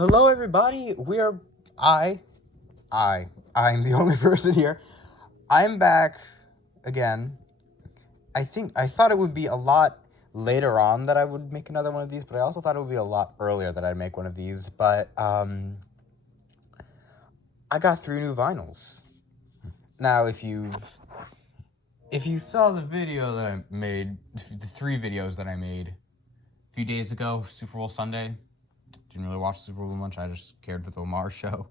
Hello, everybody. I'm the only person here. I'm back again. I thought it would be a lot later on that I would make another one of these, but I also thought it would be a lot earlier that I'd make one of these. But I got 3 new vinyls. Now, if you saw the video that I made, the 3 videos that I made a few days ago, Super Bowl Sunday. Didn't really watch the Super Bowl much. I just cared for the Lamar show.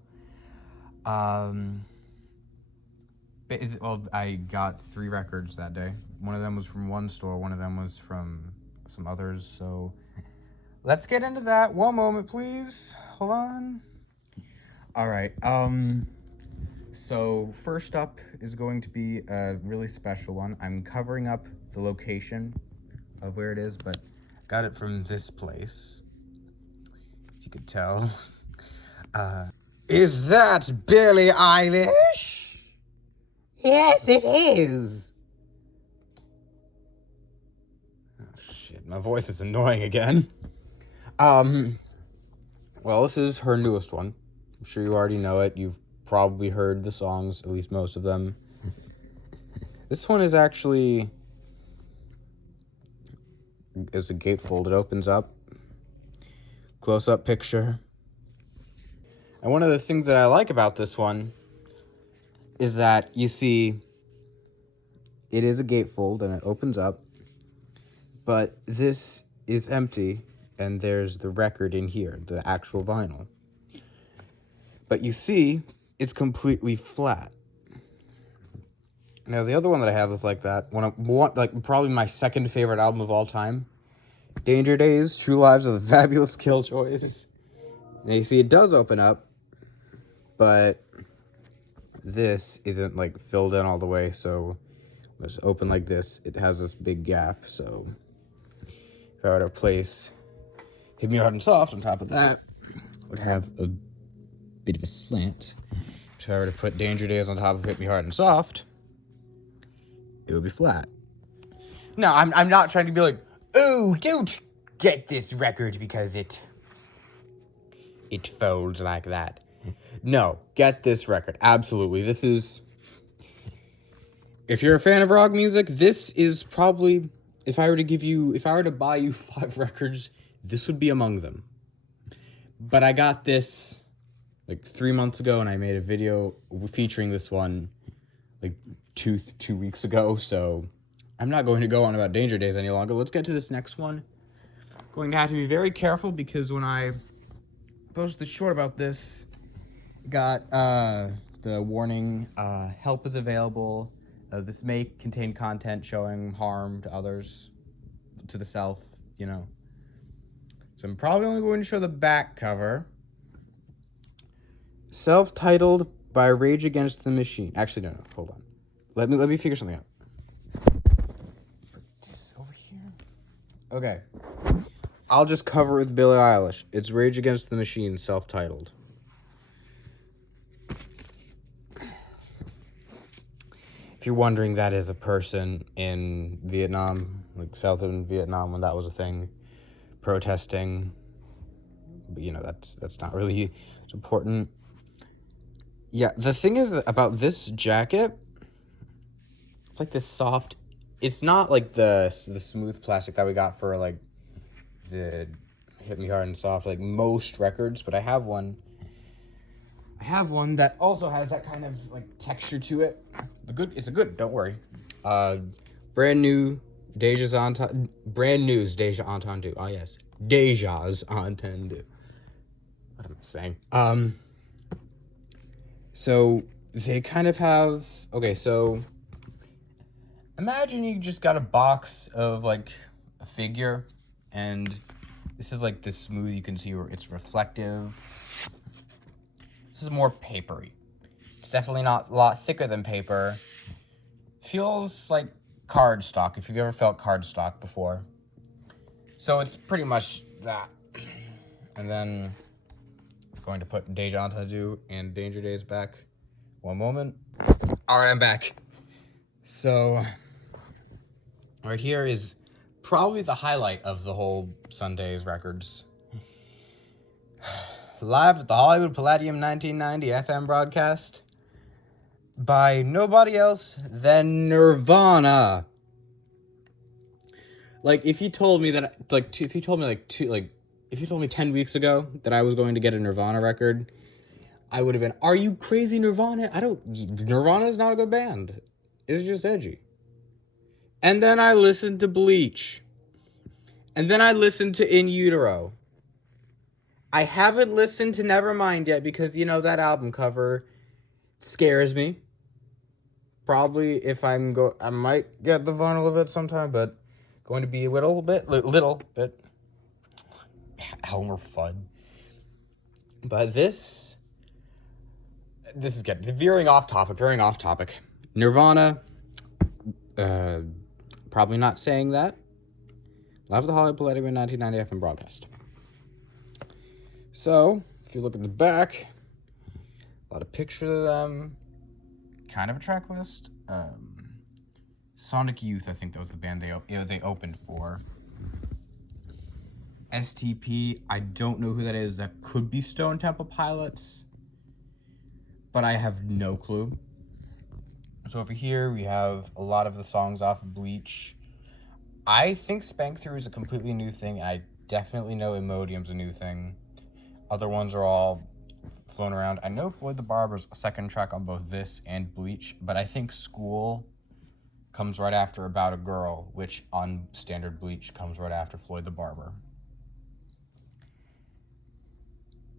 I got 3 records that day. One of them was from one store. One of them was from some others. So let's get into that. One moment, please. Hold on. All right. So first up is going to be a really special one. I'm covering up the location of where it is, but got it from this place. If you could tell. Is that Billie Eilish? Yes, it is. Oh, shit, my voice is annoying again. Well, this is her newest one. I'm sure you already know it. You've probably heard the songs, at least most of them. This one is actually... It's a gatefold. It opens up. Close-up picture. And one of the things that I like about this one is that you see it is a gatefold and it opens up, but this is empty and there's the record in here, the actual vinyl. But you see it's completely flat. Now the other one that I have is like that. Probably my second favorite album of all time, Danger Days, True Lives of the Fabulous Killjoys. Now you see it does open up, but this isn't like filled in all the way, so it's open like this. It has this big gap, so if I were to place Hit Me Hard and Soft on top of that, it would have a bit of a slant. If I were to put Danger Days on top of Hit Me Hard and Soft, it would be flat. No, I'm not trying to be like, oh, don't get this record because it folds like that. No, get this record. Absolutely. This is... If you're a fan of rock music, this is probably... If I were to buy you 5 records, this would be among them. But I got this like 3 months ago, and I made a video featuring this one like two weeks ago, so I'm not going to go on about Danger Days any longer. Let's get to this next one. Going to have to be very careful because when I posted the short about this, got the warning, help is available. This may contain content showing harm to others, to the self, you know. So I'm probably only going to show the back cover. Self-titled by Rage Against the Machine. Actually, no, hold on. Let me figure something out. Put this over here. Okay. I'll just cover it with Billie Eilish. It's Rage Against the Machine, self-titled. If you're wondering, that is a person in Vietnam, like southern Vietnam when that was a thing, protesting. But, you know, that's not really important. Yeah, the thing is that about this jacket, it's like this soft... It's not like the smooth plastic that we got for, like, the Hit Me Hard and Soft, like most records, but I have one that also has that kind of like texture to it. It's a good, don't worry. Brand news Deja's Entendu. Ah, yes. Deja's Entendu. What am I saying? So they kind of have, okay, so imagine you just got a box of like a figure, and this is like this smooth, you can see where it's reflective. This is more papery. It's definitely not a lot thicker than paper. Feels like cardstock, if you've ever felt cardstock before. So it's pretty much that. And then I'm going to put Deja Entendu and Danger Days back. One moment. Alright, I'm back. So, right here is probably the highlight of the whole Sunday's records. live at the Hollywood Palladium 1990 FM broadcast by nobody else than Nirvana. Like, if you told me 10 weeks ago that I was going to get a Nirvana record, I would have been, are you crazy, Nirvana? Nirvana is not a good band. It's just edgy. And then I listened to Bleach. And then I listened to In Utero. I haven't listened to Nevermind yet because, that album cover scares me. Probably if I might get the vinyl of it sometime, but going to be a little bit Elmer Fudd. But this is getting veering off topic. Nirvana, probably not saying that. Live at the Hollywood Palladium 1990 FM broadcast. So, if you look at the back, a lot of pictures of them. Kind of a track list. Sonic Youth, I think that was the band they opened for. STP, I don't know who that is. That could be Stone Temple Pilots, but I have no clue. So over here we have a lot of the songs off of Bleach. I think Spank Through is a completely new thing. I definitely know Imodium's a new thing. Other ones are all flown around. I know Floyd the Barber's second track on both this and Bleach, but I think School comes right after About a Girl, which on standard Bleach comes right after Floyd the Barber.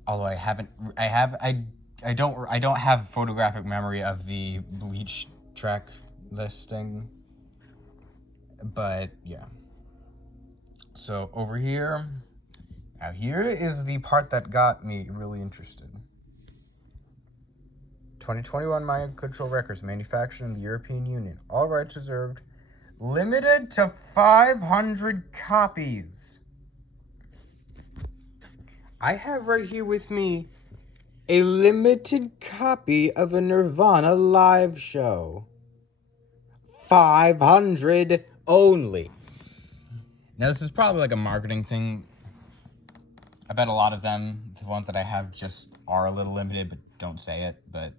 Although I don't have photographic memory of the Bleach track listing. But yeah. So over here, now here is the part that got me really interested. 2021 Mind Control Records, manufactured in the European Union. All rights reserved. Limited to 500 copies. I have right here with me a limited copy of a Nirvana live show. 500 only. Now, this is probably like a marketing thing. I bet a lot of them, the ones that I have, just are a little limited, but don't say it. But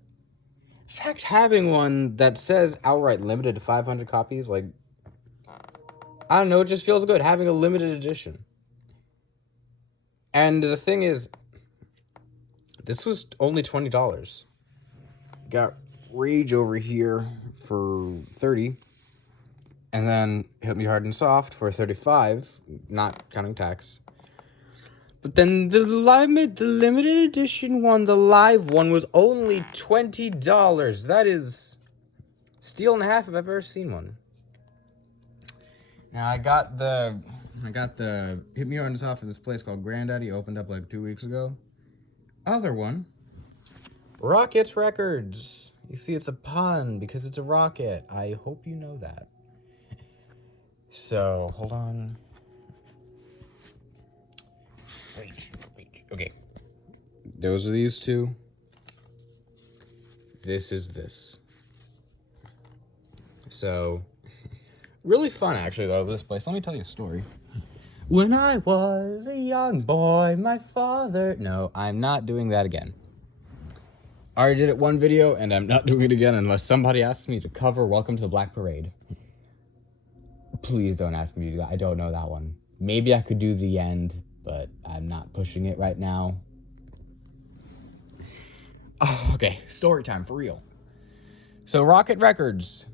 in fact, having one that says outright limited to 500 copies, like, I don't know, it just feels good having a limited edition. And the thing is, this was only $20. Got Rage over here for $30. And then Hit Me Hard and Soft for $35, not counting tax. But then the limited edition one, the live one, was only $20. That is steal and a half if I've ever seen one. Now I got the Hit Me Hard and Soft at this place called Granddaddy, opened up like 2 weeks ago. Other one, Rockets Records. You see, it's a pun because it's a rocket. I hope you know that. So, hold on. Wait. Okay. Those are these two. This is this. So, really fun, actually, though, this place. Let me tell you a story. When I was a young boy, my father... No, I'm not doing that again. I already did it one video, and I'm not doing it again unless somebody asks me to cover Welcome to the Black Parade. Please don't ask me to do that. I don't know that one. Maybe I could do the end, but I'm not pushing it right now. Oh, okay, story time for real. So Rocket Records.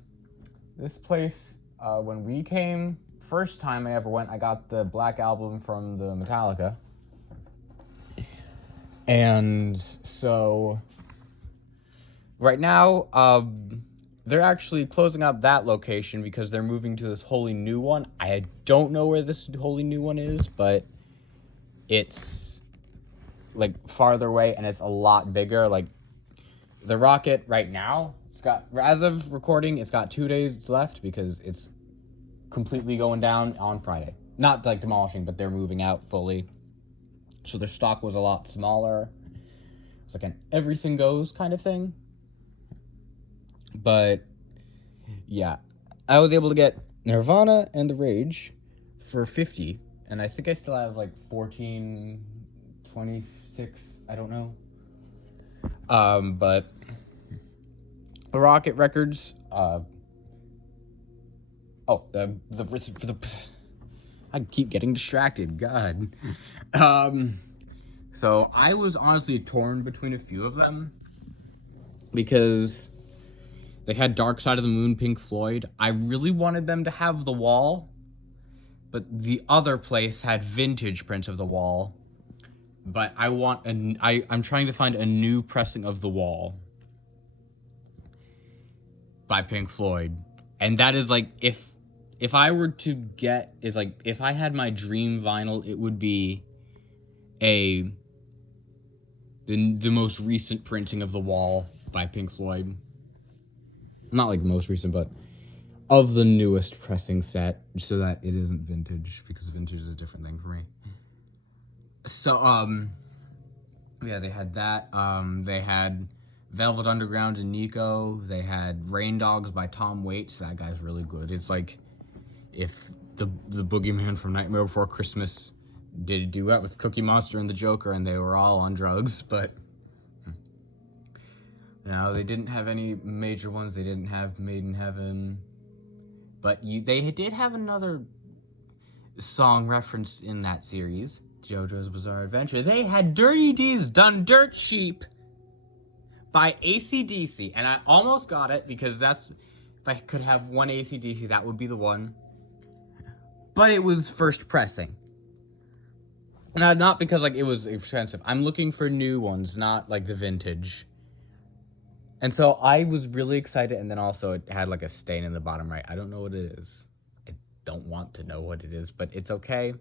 This place, when we came, first time I ever went, I got the Black Album from the Metallica. And so right now, they're actually closing up that location because they're moving to this wholly new one. I don't know where this wholly new one is, but it's like farther away and it's a lot bigger. Like the Rocket right now, it's got, as of recording, it's got 2 days left because it's completely going down on Friday. Not like demolishing, but they're moving out fully. So their stock was a lot smaller. It's like an everything goes kind of thing. But, yeah, I was able to get Nirvana and The Rage for $50, and I think I still have like 14, 20 6, I don't know. But Rocket Records, I keep getting distracted, God. So I was honestly torn between a few of them because they had Dark Side of the Moon, Pink Floyd. I really wanted them to have The Wall, but the other place had vintage prints of The Wall. But I'm trying to find a new pressing of The Wall by Pink Floyd. And that is like, if I were to get, it's like, if I had my dream vinyl, it would be the most recent printing of The Wall by Pink Floyd. Not like the most recent, but of the newest pressing set, so that it isn't vintage, because vintage is a different thing for me. So, yeah, they had that. They had Velvet Underground and Nico. They had Rain Dogs by Tom Waits. That guy's really good. It's like if the boogeyman from Nightmare Before Christmas did a duet with Cookie Monster and the Joker, and they were all on drugs, but no, they didn't have any major ones. They didn't have Made in Heaven, but they did have another song reference in that series, JoJo's Bizarre Adventure. They had Dirty D's Done Dirt Cheap by AC/DC, and I almost got it because if I could have one AC/DC, that would be the one. But it was first pressing. Not because like it was expensive. I'm looking for new ones, not like the vintage. And so I was really excited, and then also it had like a stain in the bottom right. I don't know what it is. I don't want to know what it is, but it's okay.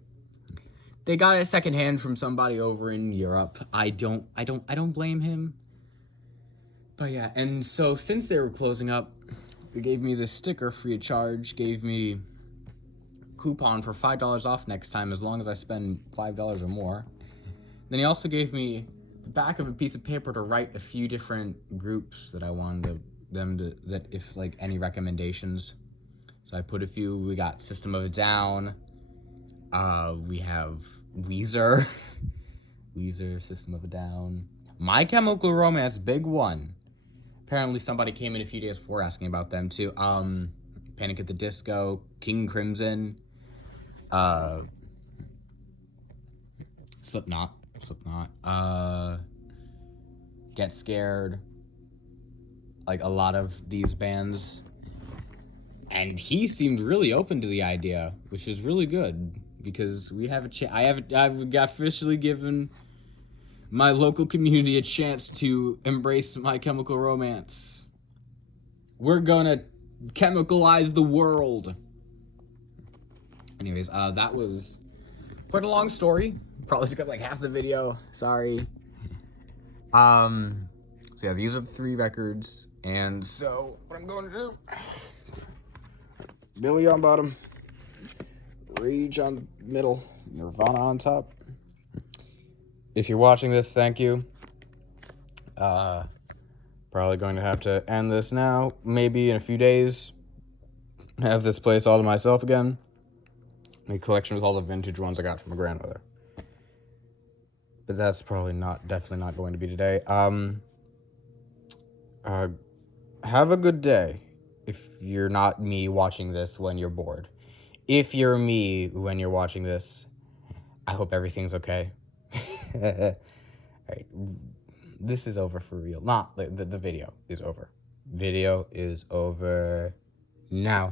They got it secondhand from somebody over in Europe. I don't blame him. But yeah, and so since they were closing up, they gave me this sticker free of charge, gave me coupon for $5 off next time as long as I spend $5 or more. Then he also gave me the back of a piece of paper to write a few different groups that I wanted that if like any recommendations. So I put a few. We got System of a Down. We have Weezer. System of a Down. My Chemical Romance, big one. Apparently somebody came in a few days before asking about them too. Panic at the Disco, King Crimson, Slipknot, Get Scared, like a lot of these bands. And he seemed really open to the idea, which is really good because we have I've officially given my local community a chance to embrace My Chemical Romance. We're gonna chemicalize the world. Anyways, that was quite a long story. Probably took up like half the video. Sorry. So yeah, these are the 3 records. And so what I'm going to do, Billie on bottom, Rage on middle, Nirvana on top. If you're watching this, thank you. Probably going to have to end this now. Maybe in a few days, have this place all to myself again. A collection with all the vintage ones I got from my grandmother. But that's definitely not going to be today. Have a good day if you're not me watching this when you're bored. If you're me when you're watching this, I hope everything's okay. Alright, this is over for real. Not the video is over. Video is over now.